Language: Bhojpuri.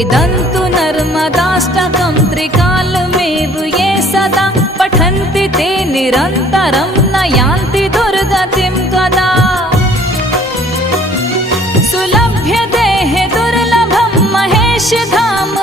इदन्तु नर्मदाष्टकं त्रिकालमेव ये सदा पठन्ति ते निरन्तरं न यान्ति दुर्गतिं कदा सुलभ्यते दुर्लभं महेश धाम